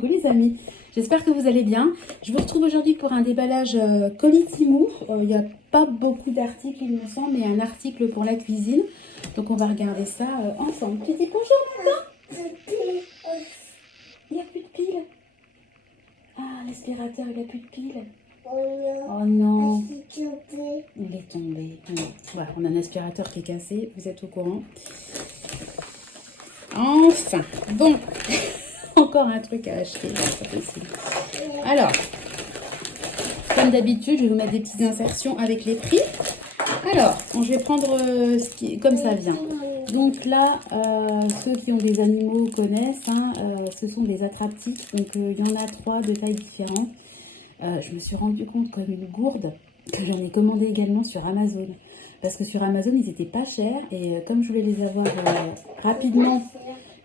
coucou les amis, j'espère que vous allez bien. Je vous retrouve aujourd'hui pour un déballage colis Temu. Il n'y a pas beaucoup d'articles il me semble, mais un article pour la cuisine. Donc on va regarder ça ensemble. Tu dis bonjour maintenant? Il n'y a plus de piles. Ah, l'aspirateur il n'a plus de piles. Oh non, il est tombé. Voilà, on a un aspirateur qui est cassé, vous êtes au courant. Enfin, bon, encore un truc à acheter, c'est pas possible. Alors, comme d'habitude, je vais vous mettre des petites insertions avec les prix. Alors, je vais prendre comme ça vient. Donc là, ceux qui ont des animaux connaissent, hein, ce sont des attrape-tiques. Donc il y en a 3 de tailles différentes. Je me suis rendu compte comme une gourde que j'en ai commandé également sur Amazon. Parce que sur Amazon, ils étaient pas chers. Et comme je voulais les avoir rapidement,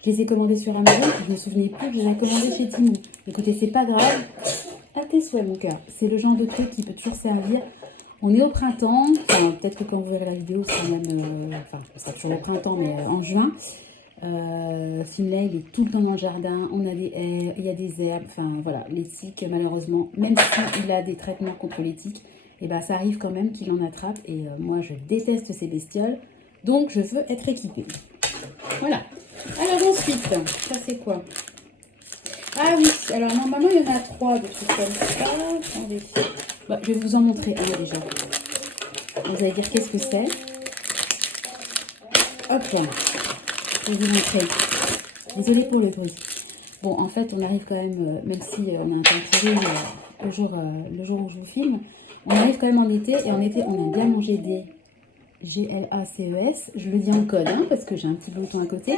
je les ai commandés sur Amazon. Je me souvenais plus que je les ai commandés chez Temu. Écoutez, c'est pas grave. À tes souhaits, mon cœur. C'est le genre de truc qui peut toujours servir. On est au printemps. Enfin, peut-être que quand vous verrez la vidéo, ça sera même... enfin, ça sera toujours le printemps, mais en juin. Finlay, il est tout le temps dans le jardin, on a des haies, il y a des herbes, enfin voilà, les tiques malheureusement, même s'il a des traitements contre les tiques, et ben ça arrive quand même qu'il en attrape et moi je déteste ces bestioles, donc je veux être équipée. Voilà. Alors ensuite, ça c'est quoi? Ah oui, alors normalement il y en a 3 de trucs comme ça. Attendez. Bon, je vais vous en montrer un déjà. Vous allez dire qu'est-ce que c'est. Hop là. Je vais vous montrer. Désolée pour le bruit. Bon, en fait, on arrive quand même, même si on a un temps pourri le jour où je vous filme, on arrive quand même en été. Et en été, on aime bien manger des GLACES. Je le dis en code, hein, parce que j'ai un petit bouton à côté.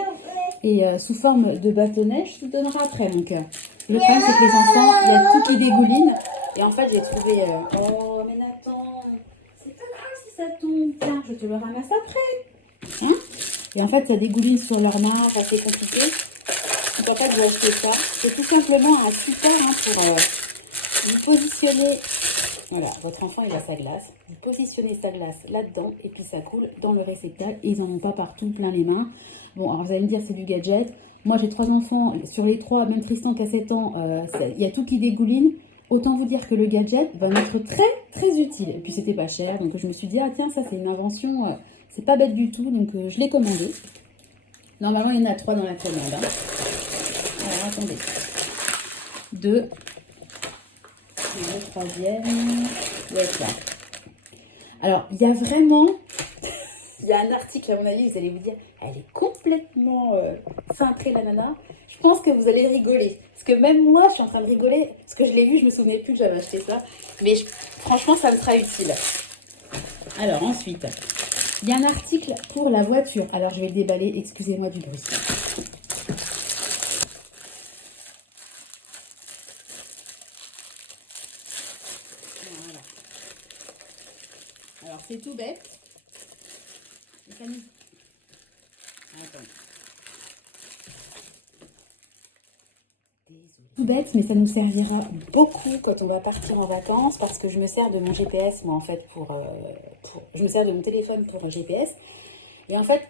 Et sous forme de bâtonnet, je te donnerai après, mon cœur. Le problème, c'est que les enfants, il y a tout qui dégouline. Et en fait, j'ai trouvé... Oh, mais Nathan, c'est pas grave si ça tombe. Tiens, je te le ramasse après. Hein? Et en fait, ça dégouline sur leur main, ça c'est compliqué. Donc en fait, j'ai acheté ça. C'est tout simplement un super pour vous positionner. Voilà, votre enfant il a sa glace. Vous positionnez sa glace là-dedans et puis ça coule dans le réceptacle. Et ils n'en ont pas partout plein les mains. Bon, alors vous allez me dire c'est du gadget. Moi j'ai 3 enfants. Sur les 3, même Tristan qui a 7 ans, il y a tout qui dégouline. Autant vous dire que le gadget va m'être très très utile. Et puis c'était pas cher. Donc je me suis dit, ah tiens, ça c'est une invention... c'est pas bête du tout, donc je l'ai commandé. Normalement, il y en a 3 dans la commande. Hein. Alors, attendez. 2. Et le 3e doit être là. Alors, il y a vraiment... il y a un article, à mon avis, vous allez vous dire, elle est complètement cintrée, la nana. Je pense que vous allez rigoler. Parce que même moi, je suis en train de rigoler. Parce que je l'ai vu, je me souvenais plus que j'avais acheté ça. Mais franchement, ça me sera utile. Alors, ensuite... il y a un article pour la voiture. Alors, je vais le déballer. Excusez-moi du bruit. Voilà. Alors, c'est tout bête. Attends. Tout bête, mais ça nous servira beaucoup quand on va partir en vacances parce que je me sers de mon GPS, moi, en fait, je me sers de mon téléphone pour GPS. Et en fait,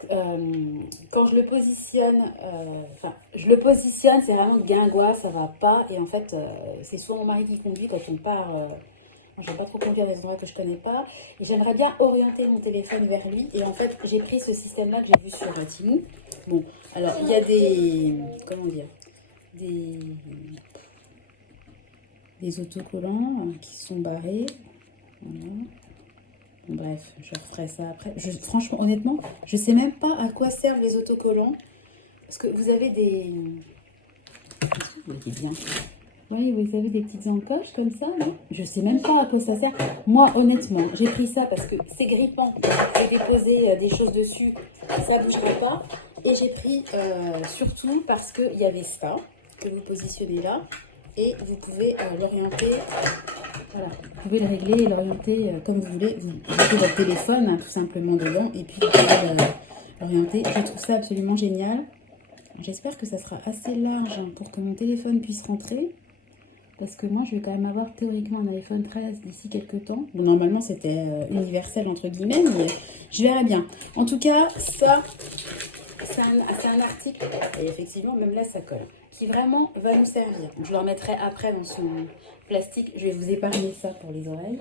quand je le positionne, c'est vraiment guingois, ça va pas. Et en fait, c'est soit mon mari qui conduit quand on part. Je n'aime pas trop conduire dans des endroits que je connais pas. Et j'aimerais bien orienter mon téléphone vers lui. Et en fait, j'ai pris ce système-là que j'ai vu sur Temu. Bon, alors, il y a des... comment dire? Des autocollants qui sont barrés. Voilà. Bref, je referai ça après. Franchement, honnêtement, je ne sais même pas à quoi servent les autocollants. Parce que vous avez des... vous voyez bien. Oui, vous avez des petites encoches comme ça, non? Je ne sais même pas à quoi ça sert. Moi, honnêtement, j'ai pris ça parce que c'est grippant. Vous pouvez déposer des choses dessus, ça ne bougera pas. Et j'ai pris surtout parce qu'il y avait ça que vous positionnez là. Et vous pouvez l'orienter, voilà, vous pouvez le régler et l'orienter comme vous voulez. Vous mettez votre téléphone hein, tout simplement dedans et puis vous pouvez l'orienter. Je trouve ça absolument génial. J'espère que ça sera assez large pour que mon téléphone puisse rentrer. Parce que moi, je vais quand même avoir théoriquement un iPhone 13 d'ici quelques temps. Bon, normalement, c'était universel entre guillemets, mais je verrai bien. En tout cas, ça... c'est un article, et effectivement, même là, ça colle. qui vraiment va nous servir. Je le remettrai après dans son plastique. Je vais vous épargner ça pour les oreilles.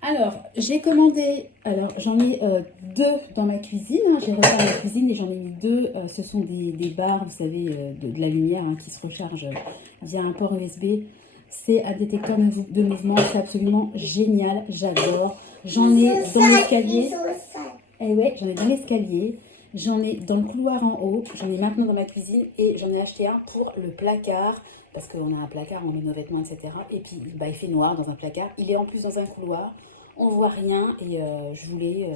Alors, j'ai commandé, alors j'en ai deux dans ma cuisine, hein. J'ai réparé ma cuisine et j'en ai mis deux. Ce sont des barres, vous savez, de la lumière hein, qui se recharge via un port USB. C'est un détecteur de mouvement, c'est absolument génial, j'adore. J'en ai dans l'escalier. Eh ouais, j'en ai dans l'escalier, j'en ai dans le couloir en haut, j'en ai maintenant dans ma cuisine et j'en ai acheté un pour le placard. Parce qu'on a un placard, on met nos vêtements, etc. Et puis, bah, il fait noir dans un placard. Il est en plus dans un couloir. On voit rien. Et je voulais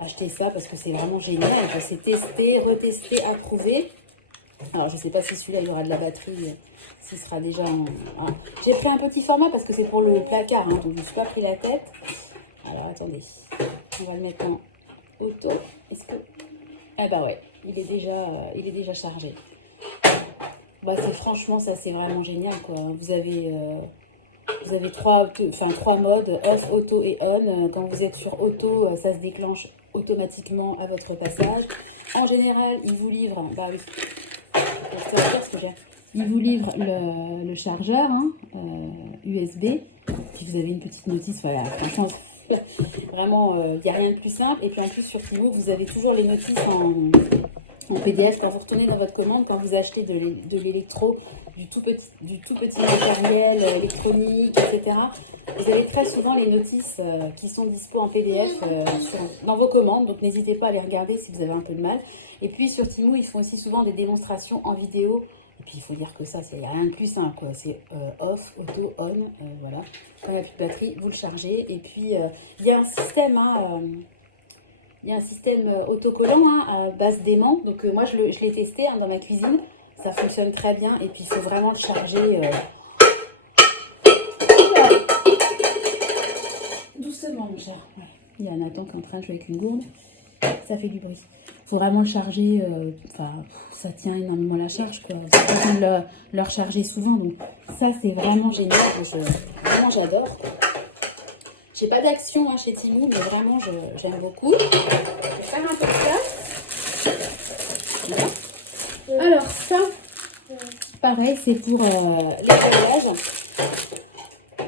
acheter ça parce que c'est vraiment génial. Je sais tester, retester, approuver. Alors, je ne sais pas si celui-là, il y aura de la batterie. S'il sera déjà en... Ah. J'ai pris un petit format parce que c'est pour le placard. Hein, donc, je ne me suis pas pris la tête. Alors, attendez. On va le mettre en auto. Est-ce que... Ah bah ouais, il est déjà chargé. Bah franchement, ça c'est vraiment génial quoi. Vous avez trois modes, off, auto et on. Quand vous êtes sur auto, ça se déclenche automatiquement à votre passage. En général, il vous livre, bah oui, il vous livre le chargeur hein, USB. Puis vous avez une petite notice, voilà, franchement, vraiment, il n'y a rien de plus simple. Et puis en plus sur Temu, vous avez toujours les notices en PDF, quand vous retournez dans votre commande, quand vous achetez de l'électro, du tout petit matériel électronique, etc., vous avez très souvent les notices qui sont dispo en PDF dans vos commandes. Donc n'hésitez pas à les regarder si vous avez un peu de mal. Et puis sur Temu, ils font aussi souvent des démonstrations en vidéo. Et puis il faut dire que ça, il n'y a rien de plus simple, quoi. C'est off, auto, on, voilà. Quand il n'y a plus de batterie, vous le chargez. Et puis il y a un système... il y a un système autocollant hein, à base d'aimant. Donc moi, je l'ai testé hein, dans ma cuisine. Ça fonctionne très bien. Et puis, il faut vraiment le charger doucement, mon cher. Ouais. Il y a Nathan qui est en train de jouer avec une gourde. Ça fait du bruit. Il faut vraiment le charger. Ça tient énormément la charge. Quoi. C'est pas besoin de le recharger souvent. Donc ça, c'est vraiment génial. Vraiment, j'adore. J'ai pas d'action hein, chez Temu, mais vraiment, j'aime beaucoup. Je vais faire un peu de ça. Voilà. Alors, ça, pareil, c'est pour les voyages.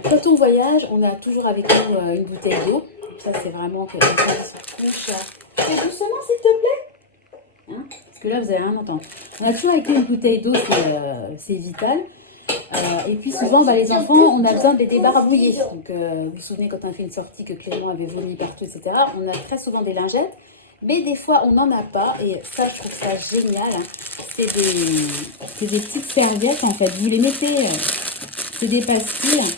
Quand on voyage, on a toujours avec nous une bouteille d'eau. Ça, c'est vraiment que ça se couche. Fais doucement, s'il te plaît. Hein, parce que là, vous allez rien entendre. On a toujours avec nous une bouteille d'eau, c'est vital. Et puis souvent, les enfants, on a besoin de les débarbouiller. Donc, vous vous souvenez quand on a fait une sortie que Clément avait vomi partout, etc. On a très souvent des lingettes, mais des fois, on n'en a pas. Et ça, je trouve ça génial. C'est des petites serviettes, en fait. Vous les mettez, c'est des pastilles.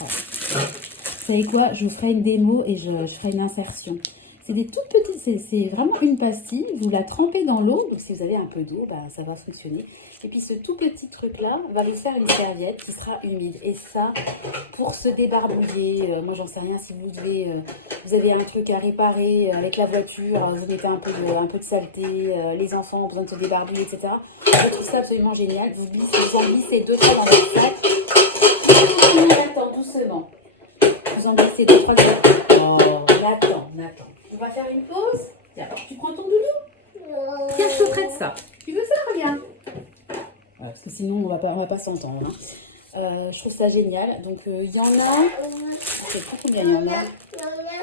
Vous savez quoi? Je vous ferai une démo et je ferai une insertion. C'est des toutes petites, c'est vraiment une pastille. Vous la trempez dans l'eau. Donc, si vous avez un peu d'eau, ça va fonctionner. Et puis, ce tout petit truc-là va vous faire une serviette qui sera humide. Et ça, pour se débarbouiller, moi, j'en sais rien. Si vous avez un truc à réparer avec la voiture, vous mettez un peu de saleté, les enfants ont besoin de se débarbouiller, etc. Je trouve ça absolument génial. Vous en glissez 2-3 dans votre sac. Attends, doucement. Vous en glissez 2-3 dans votre sac. Attends. On va faire une pause. Tiens, tu prends ton doudou. Tiens, je te prête ça. Tu veux ça? Regarde. Ouais, parce que sinon, on va pas s'entendre. Hein. Je trouve ça génial. Donc, il y en a... Je sais pas combien il y en a.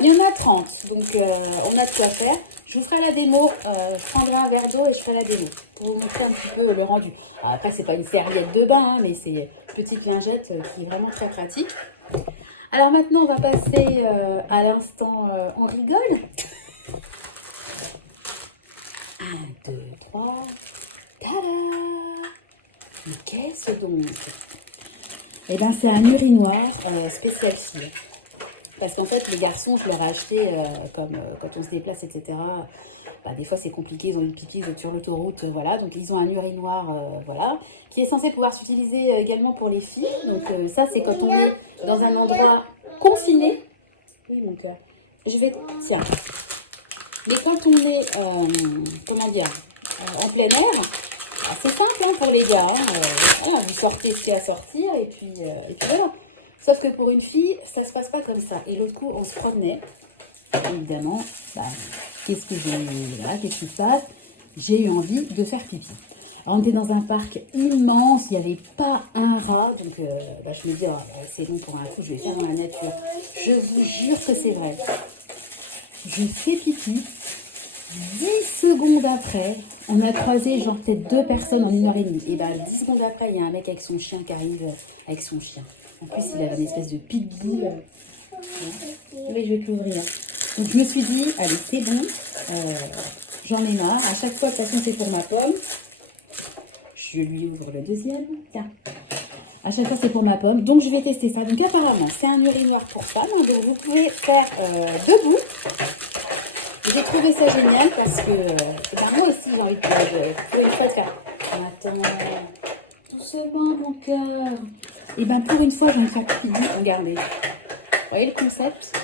Il y en a 30. Donc, on a de quoi faire. Je vous ferai la démo. Je prendrai un verre d'eau et je ferai la démo. Pour vous montrer un petit peu le rendu. Alors, après, c'est pas une serviette de bain, hein, mais c'est une petite lingette qui est vraiment très pratique. Alors maintenant, on va passer à l'instant on rigole. 1, 2, 3. Tada! Mais qu'est-ce donc? Eh bien, c'est un urinoir spécial fille. Parce qu'en fait, les garçons, je leur ai acheté comme quand on se déplace, etc. Des fois, c'est compliqué, ils ont une piquise sur l'autoroute, voilà. Donc, ils ont un urinoir, voilà, qui est censé pouvoir s'utiliser également pour les filles. Donc, ça, c'est quand on est dans un endroit confiné. Oui, mon cœur. Tiens. Mais quand on est, en plein air, c'est simple hein, pour les gars. Hein, voilà, vous sortez ce qu'il y a à sortir et puis voilà. Sauf que pour une fille, ça se passe pas comme ça. Et l'autre coup, on se promenait. Évidemment, qu'est-ce qui se passe? j'ai eu envie de faire pipi. Alors, on était dans un parc immense, il n'y avait pas un rat, donc je me dis, oh, c'est bon pour un coup, je vais faire dans la nature. Je vous jure que c'est vrai. Je fais pipi, 10 secondes après, on a croisé genre peut-être 2 personnes en 1 heure et demie. Et 10 secondes après, il y a un mec avec son chien qui arrive avec son chien. En plus, il avait une espèce de pitbull. Mais je vais te l'ouvrir. Donc je me suis dit, allez, c'est bon, j'en ai marre. À chaque fois, de toute façon, c'est pour ma pomme. Je lui ouvre le deuxième. Tiens. À chaque fois, c'est pour ma pomme. Donc, je vais tester ça. Donc, apparemment, c'est un urinoir pour femmes. Donc, vous pouvez faire debout. J'ai trouvé ça génial parce que moi aussi, j'ai envie de pour une fois de faire. Attends, doucement, mon cœur. Et pour une fois, j'ai envie de faire pipi. Regardez. Vous voyez le concept?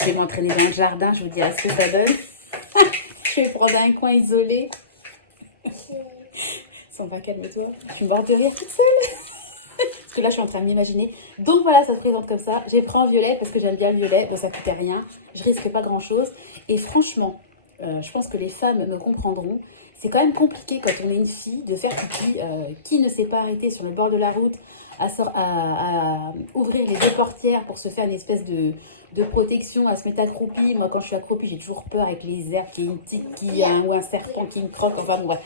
Je vais m'entraîner dans le jardin. Je vous dirai ce que ça donne. Je vais prendre un coin isolé. Sans va, calme-toi. Je suis morte de rire toute seule. Parce que là, je suis en train de m'imaginer. Donc voilà, ça se présente comme ça. J'ai pris en violet parce que j'aime bien le violet. Donc ça ne coûtait rien. Je risque pas grand-chose. Et franchement, je pense que les femmes me comprendront. C'est quand même compliqué quand on est une fille de faire pipi. Qui ne s'est pas arrêté sur le bord de la route à ouvrir les 2 portières pour se faire une espèce de protection, à se mettre accroupie. Moi, quand je suis accroupie, j'ai toujours peur avec les herbes, qu'il y ait une tique ou un serpent qui me croque. Enfin, bon,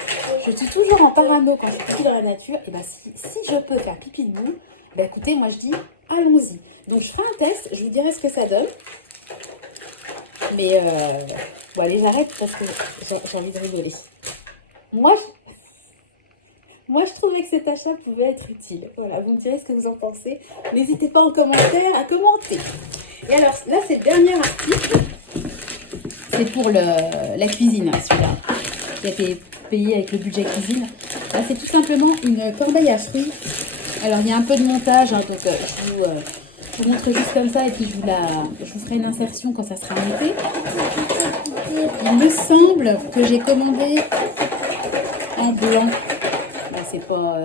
je suis toujours en parano quand je suis pipi dans la nature. Et si je peux faire pipi debout, écoutez, moi, je dis, allons-y. Donc, je ferai un test, je vous dirai ce que ça donne. Mais, bon, allez, j'arrête parce que j'ai envie de rigoler. Moi, je trouvais que cet achat pouvait être utile. Voilà, vous me direz ce que vous en pensez. N'hésitez pas en commentaire à commenter. Et alors, là, c'est le dernier article. C'est pour la cuisine, celui-là, qui a été payé avec le budget cuisine. Là, c'est tout simplement une corbeille à fruits. Alors, il y a un peu de montage, donc je vous montre juste comme ça et puis je vous ferai une insertion quand ça sera monté. Il me semble que j'ai commandé en blanc. C'est pas,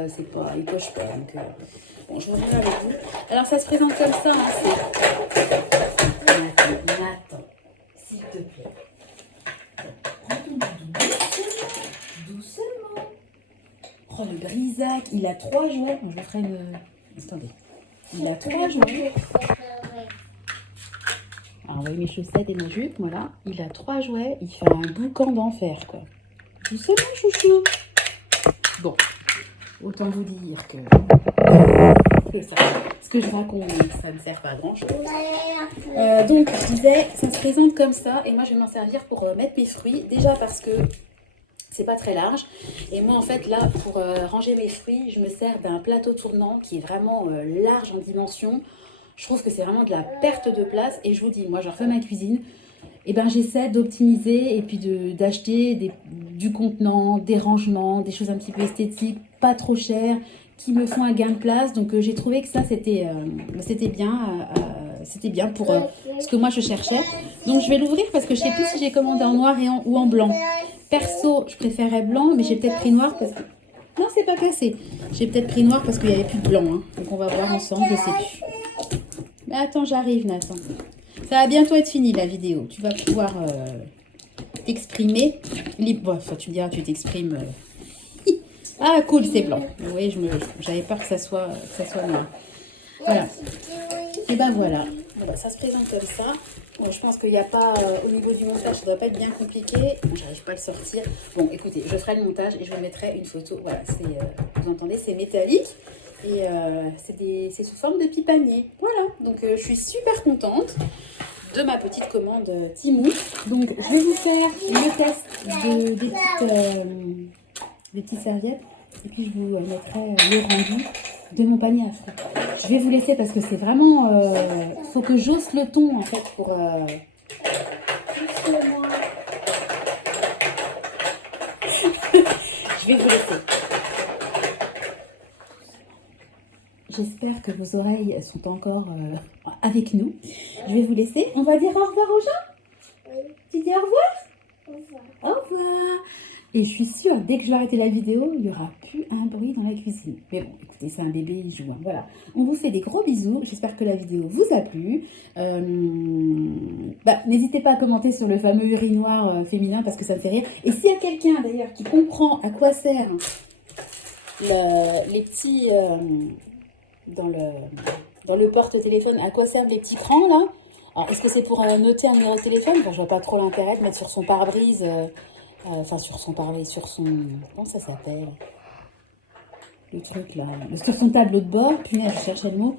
il coche pas. Donc, bon, je reviens avec vous. Alors, ça se présente comme ça. Nathan, s'il te plaît. Prends ton doudou doucement. Oh, le Brisac, il a 3 jouets. Moi, je vous ferai une... Attendez. Il a 3 jouets. Alors, vous voyez mes chaussettes et ma jupe, voilà. Il a 3 jouets. Il fait un boucan d'enfer, quoi. Doucement, chouchou. Bon. Autant vous dire que ce que je raconte, ça ne sert pas à grand chose. Donc, je disais, ça se présente comme ça. Et moi, je vais m'en servir pour mettre mes fruits. Déjà parce que c'est pas très large. Et moi, en fait, là, pour ranger mes fruits, je me sers d'un plateau tournant qui est vraiment large en dimension. Je trouve que c'est vraiment de la perte de place. Et je vous dis, moi, je refais ma cuisine. Et j'essaie d'optimiser et puis d'acheter du contenant, des rangements, des choses un petit peu esthétiques, pas trop chères, qui me font un gain de place. Donc j'ai trouvé que ça c'était bien pour ce que moi je cherchais. Donc je vais l'ouvrir parce que je sais plus si j'ai commandé en noir ou en blanc. Perso, je préférais blanc, mais j'ai peut-être pris noir parce que... Non, c'est pas cassé. J'ai peut-être pris noir parce qu'il n'y avait plus de blanc. Hein. Donc on va voir ensemble, je sais plus. Mais attends, j'arrive, Nathan. Ça va bientôt être fini la vidéo. Tu vas pouvoir t'exprimer. Bon, tu me diras, tu t'exprimes. Ah, cool, c'est blanc. Oui, j'avais peur que ça soit noir. Voilà. Et voilà. Ça se présente comme ça. Bon, je pense qu'il n'y a pas, au niveau du montage, ça ne doit pas être bien compliqué. Bon, j'arrive pas à le sortir. Bon, écoutez, je ferai le montage et je vous mettrai une photo. Voilà, vous entendez, c'est métallique. Et c'est sous forme de pipanier. Voilà, donc je suis super contente de ma petite commande Temu. Donc je vais vous faire le test des petites serviettes. Et puis je vous mettrai le rendu de mon panier à fruits. Je vais vous laisser parce que c'est vraiment... faut que j'hausse le ton en fait pour... Je vais vous laisser. J'espère que vos oreilles sont encore avec nous. Je vais vous laisser. On va dire au revoir aux gens. Oui. Tu dis au revoir? Au revoir. Au revoir. Et je suis sûre, dès que je vais arrêter la vidéo, il n'y aura plus un bruit dans la cuisine. Mais bon, écoutez, c'est un bébé, il joue. Hein, voilà. On vous fait des gros bisous. J'espère que la vidéo vous a plu. N'hésitez pas à commenter sur le fameux urinoir féminin parce que ça me fait rire. Et s'il y a quelqu'un d'ailleurs qui comprend à quoi sert les petits... dans le porte-téléphone, à quoi servent les petits crans là? Alors, est-ce que c'est pour noter un numéro de téléphone? Enfin, je vois pas trop l'intérêt de mettre sur son pare-brise... Enfin, sur son pare-brise, sur son... Comment ça s'appelle? Le truc, là. Sur son tableau de bord, punaise, je cherchais le mot.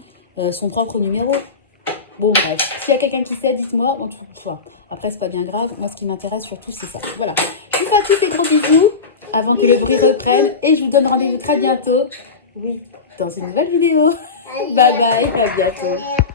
Son propre numéro. Bon, bref. S'il y a quelqu'un qui sait, dites-moi. Après, c'est pas bien grave. Moi, ce qui m'intéresse surtout, c'est ça. Voilà. Je vous fais tous des gros bisous avant que le bruit reprenne. Et je vous donne rendez-vous très bientôt. Oui, dans une nouvelle vidéo. Bye bye, à bientôt.